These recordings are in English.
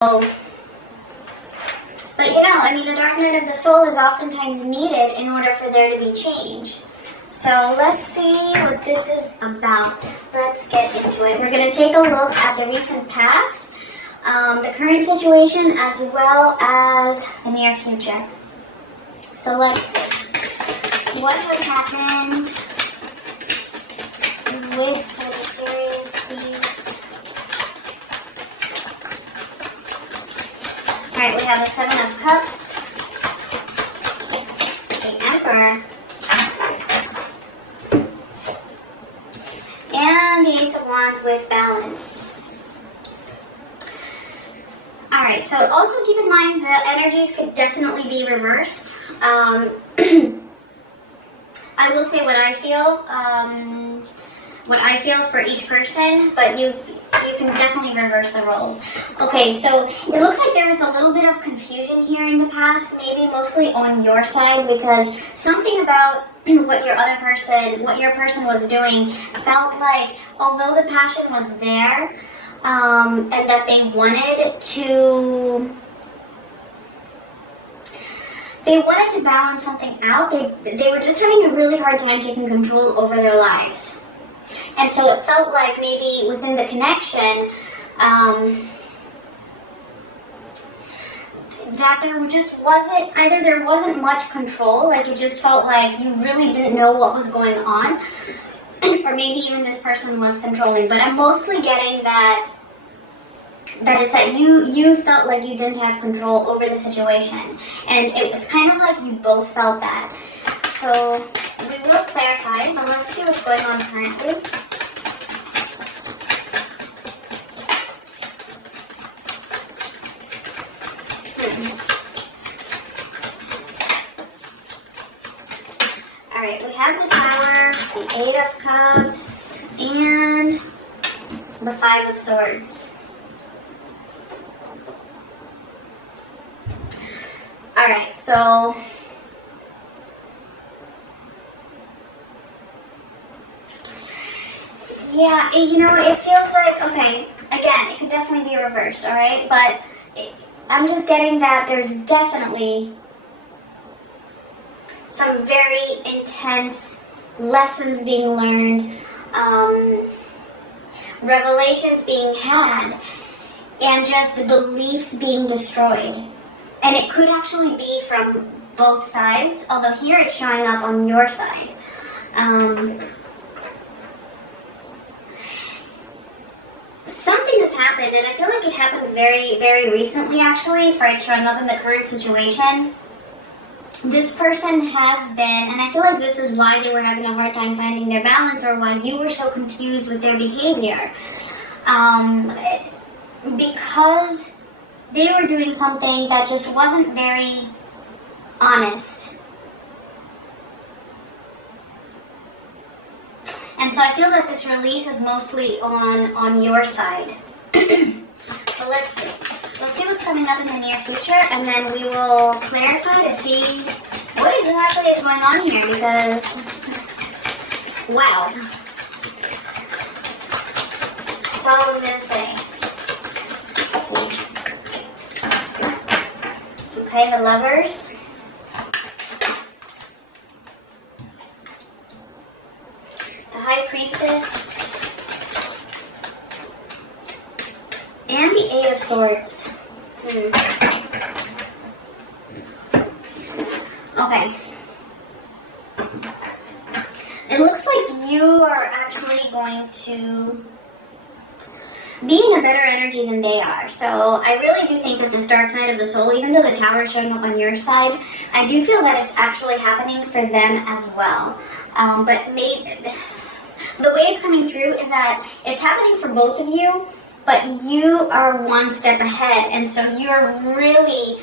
But you know, I mean, the dark night of the soul is oftentimes needed in order for there to be change. So let's see what this is about. Let's get into it. We're going to take a look at the recent past, the current situation, as well as the near future. So let's see. What has happened with Sagittarius, please? Alright, we have the Seven of Cups, the Emperor, and the Ace of Wands with balance. Alright, so also keep in mind the energies could definitely be reversed. I will say what I feel for each person, but you can definitely reverse the roles. Okay, so it looks like there was a little bit of confusion here in the past, maybe mostly on your side, because something about what your person was doing felt like, although the passion was there, and that they wanted to balance something out, they were just having a really hard time taking control over their lives. And so it felt like maybe within the connection, that there just wasn't, either there wasn't much control, like it just felt like you really didn't know what was going on, or maybe even this person was controlling. But I'm mostly getting that it's that you felt like you didn't have control over the situation. And it's kind of like you both felt that. So we will clarify, but let's see what's going on currently. Alright, we have the Tower, the Eight of Cups, and the Five of Swords. Alright, so yeah, you know, it feels like, okay, again, it could definitely be reversed, alright? But I'm just getting that there's definitely some very intense lessons being learned, revelations being had, and just the beliefs being destroyed. And it could actually be from both sides, although here it's showing up on your side. Something has happened, and I feel like it happened very, very recently actually, for it showing up in the current situation. This person has been, and I feel like this is why they were having a hard time finding their balance, or why you were so confused with their behavior. Because they were doing something that just wasn't very honest. And so I feel that this release is mostly on your side. So let's see. Let's see what's coming up in the near future, and then we will clarify to see what exactly is going on here, because, wow. That's all I'm going to say. Let's see. Okay, the Lovers. The High Priestess. And the Eight of Swords. Okay. It looks like you are actually going to be in a better energy than they are. So I really do think that this dark night of the soul, even though the Tower is showing up on your side, I do feel that it's actually happening for them as well. But the way it's coming through is that it's happening for both of you, but you are one step ahead, and so you're really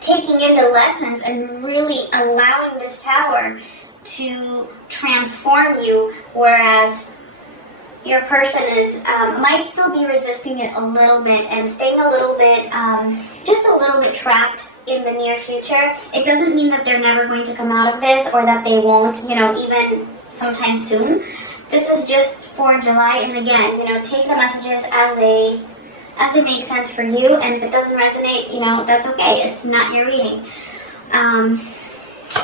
taking in the lessons and really allowing this Tower to transform you, whereas your person is might still be resisting it a little bit and staying a little bit, just a little bit trapped in the near future. It doesn't mean that they're never going to come out of this, or that they won't, you know, even sometime soon. This is just for July, and again, you know, take the messages as as they make sense for you, and if it doesn't resonate, you know, that's okay. It's not your reading.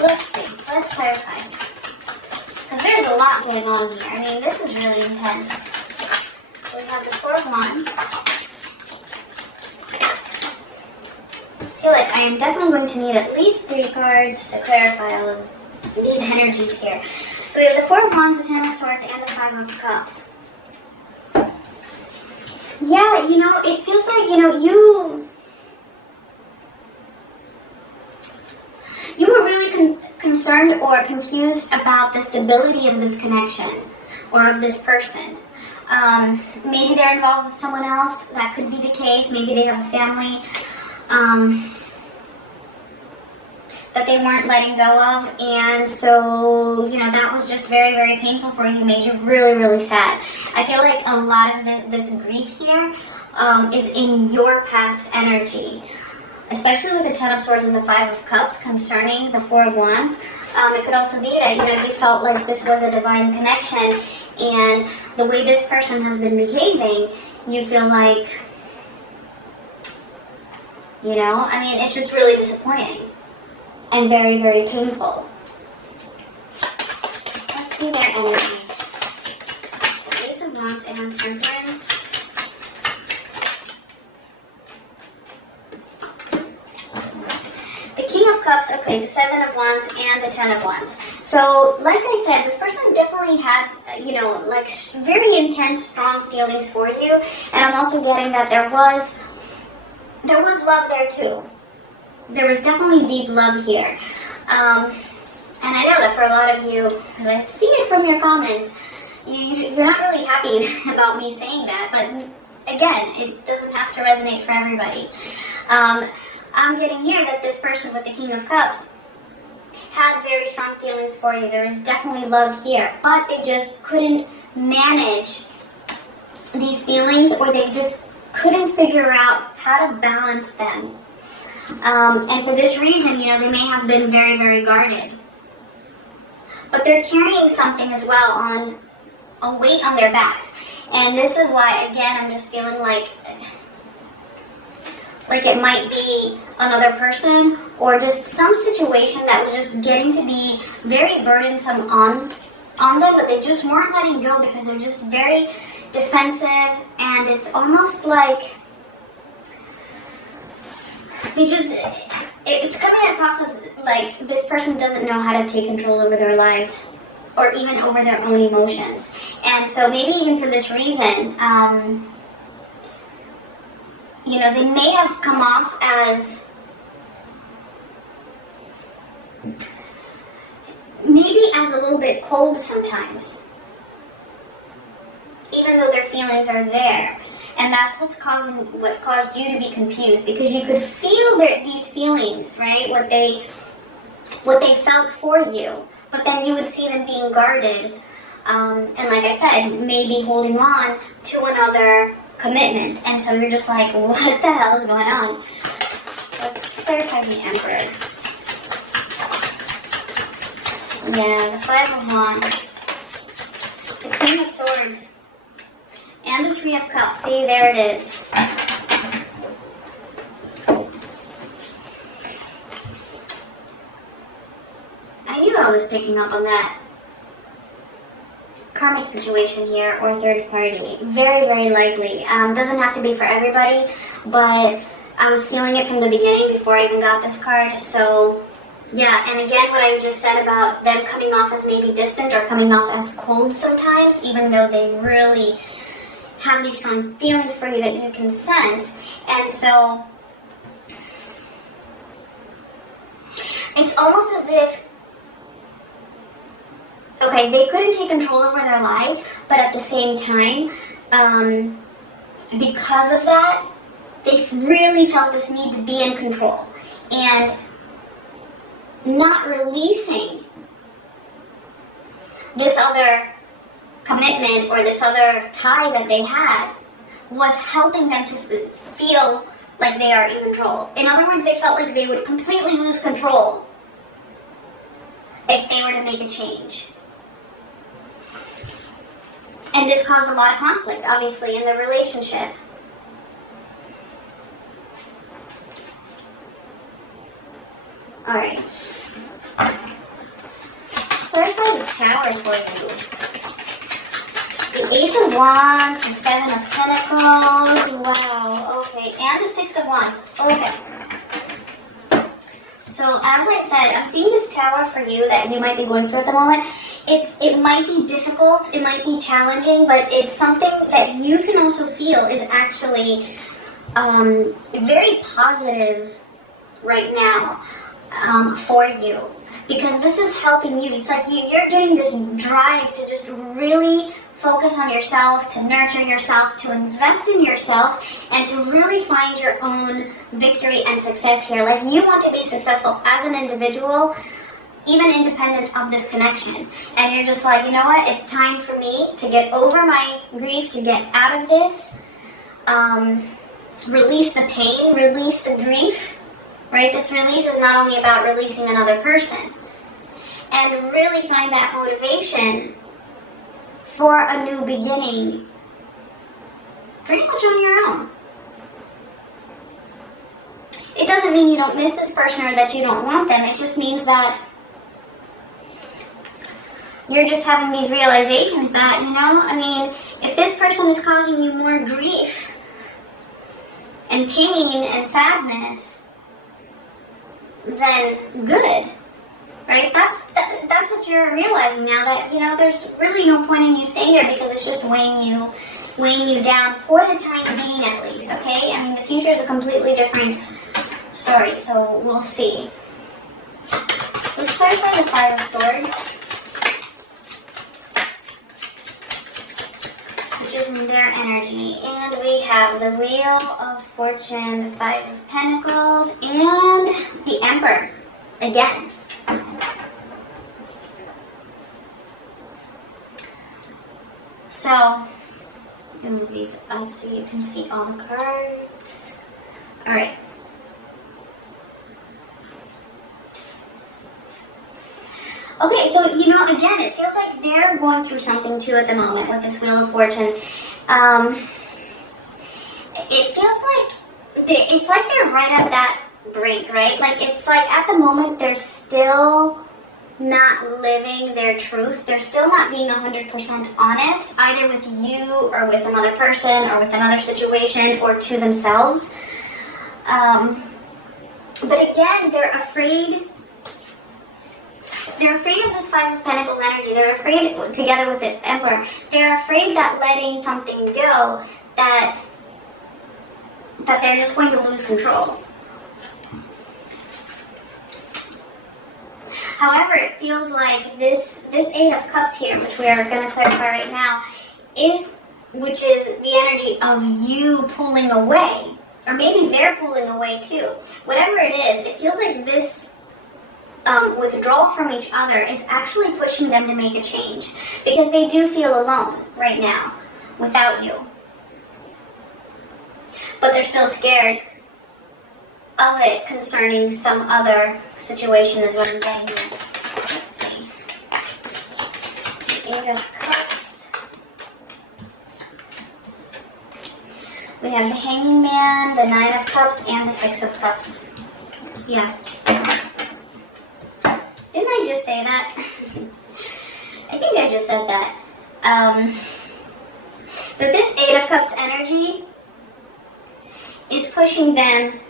Let's see. Let's clarify. Because there's a lot going on here. I mean, this is really intense. So we have the Four of Wands. I feel like I am definitely going to need at least 3 cards to clarify all of these energies here. So we have the Four of Wands, the Ten of Swords, and the Five of Cups. Yeah, you know, it feels like, you know, you were really concerned or confused about the stability of this connection or of this person. Maybe they're involved with someone else. That could be the case. Maybe they have a family that they weren't letting go of. And so, you know, that was just very, very painful for you. Made you really, really sad. I feel like a lot of this grief here is in your past energy. Especially with the Ten of Swords and the Five of Cups concerning the Four of Wands. It could also be that, you know, you felt like this was a divine connection, and the way this person has been behaving, you feel like, you know, I mean, it's just really disappointing and very, very painful. Let's see their energy. Ace of Wands and Temperance. Cups, okay, the Seven of Wands and the Ten of Wands. So, like I said, this person definitely had, you know, like very intense, strong feelings for you. And I'm also getting that there was love there too. There was definitely deep love here. And I know that for a lot of you, because I see it from your comments, you're not really happy about me saying that. But again, it doesn't have to resonate for everybody. I'm getting here that this person with the King of Cups had very strong feelings for you. There was definitely love here, but they just couldn't manage these feelings, or they just couldn't figure out how to balance them. And for this reason, you know, they may have been very, very guarded. But they're carrying something as well, on a weight on their backs. And this is why, again, I'm just feeling like it might be another person or just some situation that was just getting to be very burdensome on them, but they just weren't letting go because they're just very defensive, and it's almost like it's coming across as like this person doesn't know how to take control over their lives or even over their own emotions. And so maybe even for this reason, you know, they may have come off as maybe as a little bit cold sometimes, even though their feelings are there. And that's what caused you to be confused, because you could feel these feelings, right? What they felt for you, but then you would see them being guarded, and like I said, maybe holding on to another commitment. And so you're just like, what the hell is going on? Let's clarify the Emperor. Yeah, the Five of Wands, the King of Swords, and the Three of Cups. See, there it is. I knew I was picking up on that karmic situation here, or third party. Very, very likely. Doesn't have to be for everybody, but I was feeling it from the beginning before I even got this card. So, yeah, and again, what I just said about them coming off as maybe distant or coming off as cold sometimes, even though they really have these strong feelings for you that you can sense. And so it's almost as if, okay, they couldn't take control over their lives, but at the same time, because of that, they really felt this need to be in control, and not releasing this other commitment or this other tie that they had was helping them to feel like they are in control. In other words, they felt like they would completely lose control if they were to make a change. And this caused a lot of conflict, obviously, in the relationship. Alright. Clarify this Tower for you. The Ace of Wands, the Seven of Pentacles. Wow, okay. And the Six of Wands. Okay. So as I said, I'm seeing this Tower for you that you might be going through at the moment. It might be difficult, it might be challenging, but it's something that you can also feel is actually very positive right now for you. Because this is helping you. It's like you're getting this drive to just really focus on yourself, to nurture yourself, to invest in yourself, and to really find your own victory and success here. Like you want to be successful as an individual, even independent of this connection. And you're just like, you know what? It's time for me to get over my grief, to get out of this, release the pain, release the grief, right? This release is not only about releasing another person, and really find that motivation for a new beginning pretty much on your own. It doesn't mean you don't miss this person or that you don't want them. It just means that you're just having these realizations that, you know, I mean, if this person is causing you more grief and pain and sadness, then good, right? That's what you're realizing now, that, you know, there's really no point in you staying there because it's just weighing you down for the time being, at least, okay? I mean, the future is a completely different story, so we'll see. Let's clarify the Five of Swords, which is in their energy. And we have the Wheel of Fortune, the Five of Pentacles, and the Emperor again. So, I'm going to move these up so you can see all the cards. Alright. Okay, so, you know, again, it feels like they're going through something too at the moment with this Wheel of Fortune. It feels like, it's like they're right at that brink, right? Like, it's like at the moment they're still not living their truth. They're still not being 100% honest, either with you or with another person or with another situation or to themselves. But again, they're afraid. They're afraid of this Five of Pentacles energy. They're afraid, together with the Emperor, they're afraid that letting something go, that they're just going to lose control. However, it feels like this Eight of Cups here, which we are going to clarify right now, which is the energy of you pulling away. Or maybe they're pulling away too. Whatever it is, it feels like this withdrawal from each other is actually pushing them to make a change. Because they do feel alone right now without you. But they're still scared of it concerning some other situation is what I'm getting at. Let's see. The Eight of Cups. We have the Hanging Man, the Nine of Cups, and the Six of Cups. Yeah. Didn't I just say that? I think I just said that. But this Eight of Cups energy is pushing them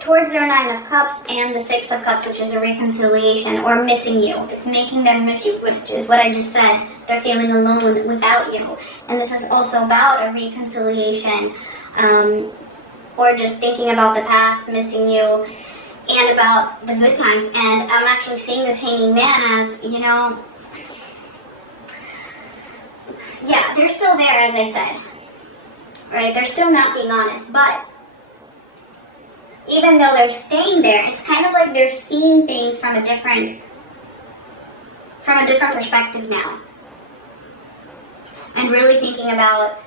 towards their Nine of Cups and the Six of Cups, which is a reconciliation, or missing you. It's making them miss you, which is what I just said. They're feeling alone without you. And this is also about a reconciliation, or just thinking about the past, missing you, and about the good times. And I'm actually seeing this Hanging Man as, you know, yeah, they're still there, as I said. Right? They're still not being honest, but even though they're staying there, it's kind of like they're seeing things from a different perspective now. And really thinking about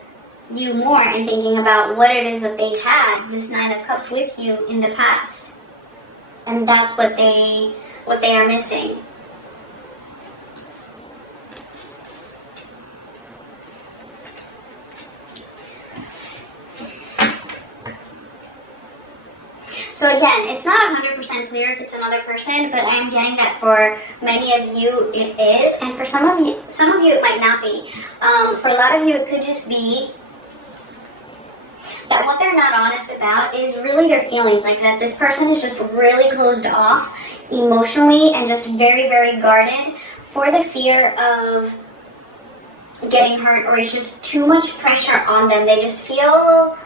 you more and thinking about what it is that they had, this Nine of Cups, with you in the past. And that's what they are missing. So So again, it's not 100% clear if it's another person, but I am getting that for many of you it is, and for some of you it might not be. For a lot of you, it could just be that what they're not honest about is really their feelings, like that this person is just really closed off emotionally and just very, very guarded for the fear of getting hurt, or it's just too much pressure on them. They just feel...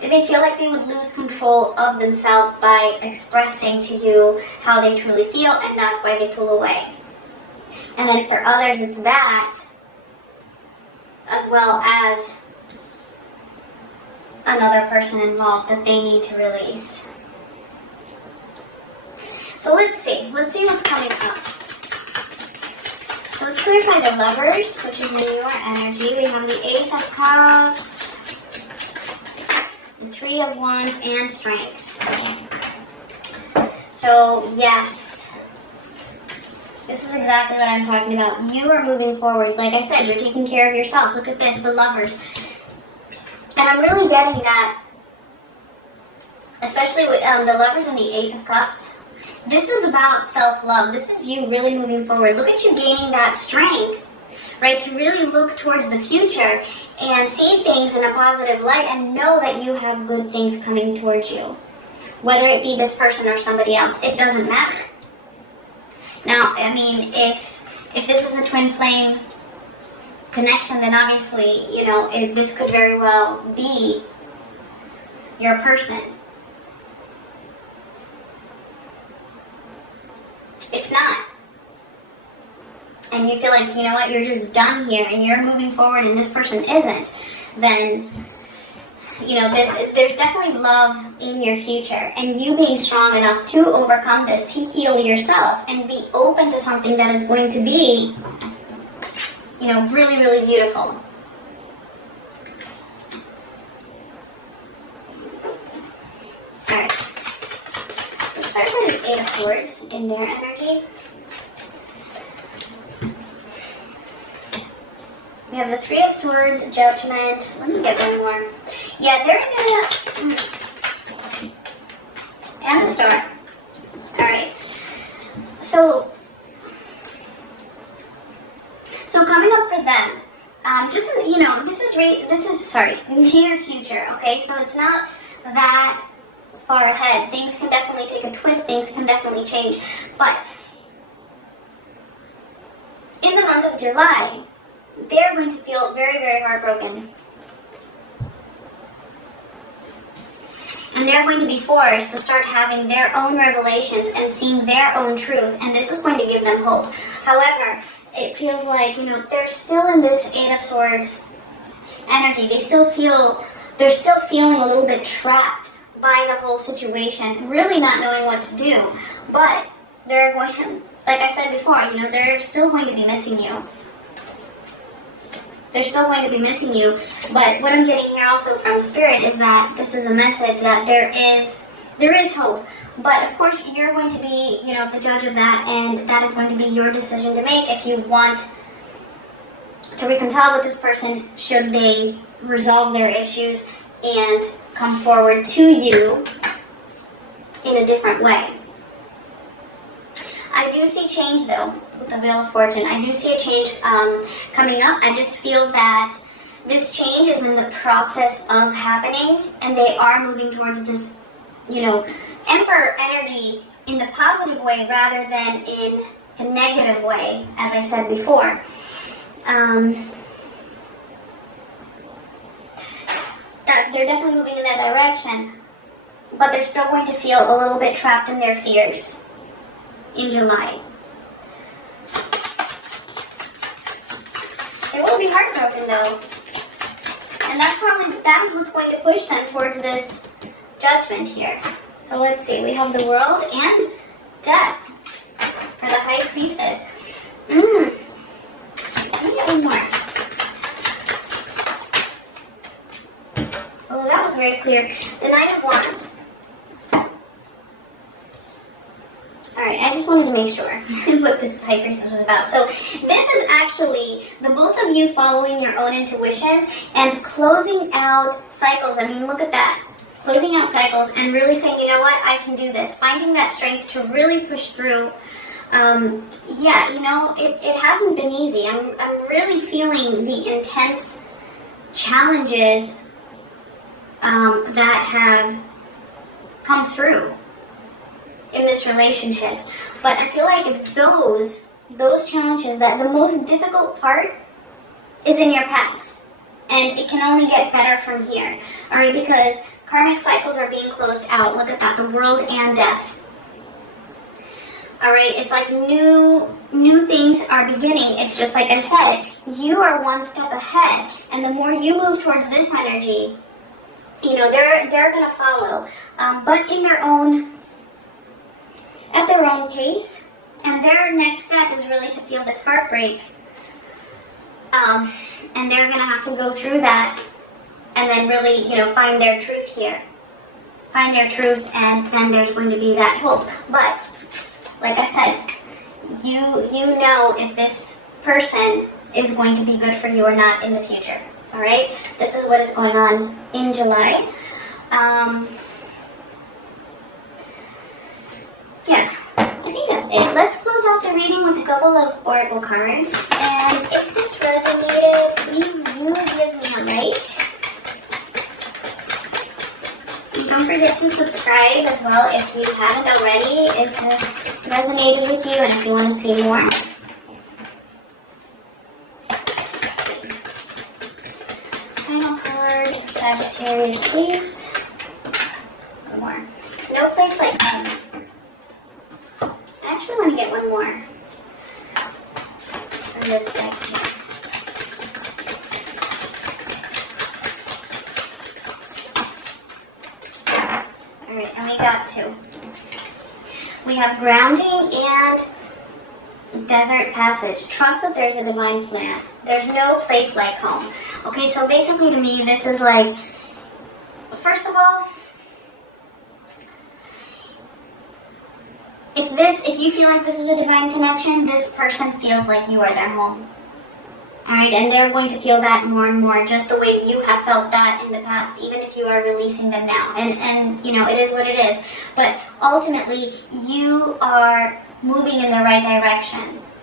they feel like they would lose control of themselves by expressing to you how they truly feel, and that's why they pull away. And then for others, it's that, as well as another person involved that they need to release. So let's see what's coming up. So let's clarify the Lovers, which is in your energy. We have the Ace of Cups, the Three of Wands, and Strength. So yes, this is exactly what I'm talking about. You are moving forward. Like I said, you're taking care of yourself. Look at this, the Lovers. And I'm really getting that, especially with the Lovers and the Ace of Cups. This is about self-love. This is you really moving forward. Look at you gaining that strength, right, to really look towards the future and see things in a positive light and know that you have good things coming towards you. Whether it be this person or somebody else, it doesn't matter. Now, I mean, if this is a twin flame connection, then obviously, you know, this could very well be your person. If not, and you feel like, you know what, you're just done here and you're moving forward and this person isn't, then, you know, there's definitely love in your future, and you being strong enough to overcome this, to heal yourself and be open to something that is going to be, you know, really, really beautiful. Alright. Let's start with this Eight of Swords in their energy. We have the Three of Swords, Judgment. Let me get one more. Yeah, they're gonna... and the Star. Alright. So coming up for them, just, you know, this is near future, okay? So it's not that far ahead. Things can definitely take a twist, things can definitely change. But in the month of July, they're going to feel very, very heartbroken. And they're going to be forced to start having their own revelations and seeing their own truth, and this is going to give them hope. However, it feels like, you know, they're still in this Eight of Swords energy. They're still feeling a little bit trapped by the whole situation, really not knowing what to do. But they're going to, like I said before, you know, they're still going to be missing you. They're still going to be missing you. But what I'm getting here also from Spirit is that this is a message that there is hope. But of course, you're going to be, you know, the judge of that, and that is going to be your decision to make if you want to reconcile with this person, should they resolve their issues and come forward to you in a different way. I do see change, though, with the Wheel of Fortune. I do see a change coming up. I just feel that this change is in the process of happening, and they are moving towards this, you know, Emperor energy in the positive way rather than in the negative way, as I said before. They're definitely moving in that direction, but they're still going to feel a little bit trapped in their fears in July. They will be heartbroken, though, and that is what's going to push them towards this Judgment here. So let's see, we have the World and Death for the High Priestess. Let me get one more. Oh, that was very clear. The Nine of Wands. Alright, I just wanted to make sure what this High Priestess was about. So this is actually the both of you following your own intuitions and closing out cycles. I mean, look at that. Closing out cycles and really saying, you know what, I can do this. Finding that strength to really push through. Yeah, you know, it hasn't been easy. I'm really feeling the intense challenges that have come through in this relationship. But I feel like those challenges, that the most difficult part is in your past. And it can only get better from here. Alright, because karmic cycles are being closed out. Look at that, the world and death. Alright, it's like new things are beginning. It's just like I said, you are one step ahead. And the more you move towards this energy, you know, they're gonna follow. But in at their own pace. And their next step is really to feel this heartbreak. And they're gonna have to go through that and then really, you know, find their truth here. Find their truth, and then there's going to be that hope. But, like I said, you know if this person is going to be good for you or not in the future. Alright? This is what is going on in July. Yeah, I think that's it. Let's close out the reading with a couple of oracle cards. And if this resonated, please do give me a like. And don't forget to subscribe as well if you haven't already, if this resonated with you and if you want to see more. Let's see. Final card for Sagittarius, please. One more. No place like home. I actually want to get one more for this deck here. Alright, and we got two. We have grounding and desert passage. Trust that there's a divine plan. There's no place like home. Okay, so basically to me, this is like, first of all, if you feel like this is a divine connection, this person feels like you are their home. Alright, and they're going to feel that more and more, just the way you have felt that in the past, even if you are releasing them now. And you know, it is what it is. But ultimately, you are moving in the right direction.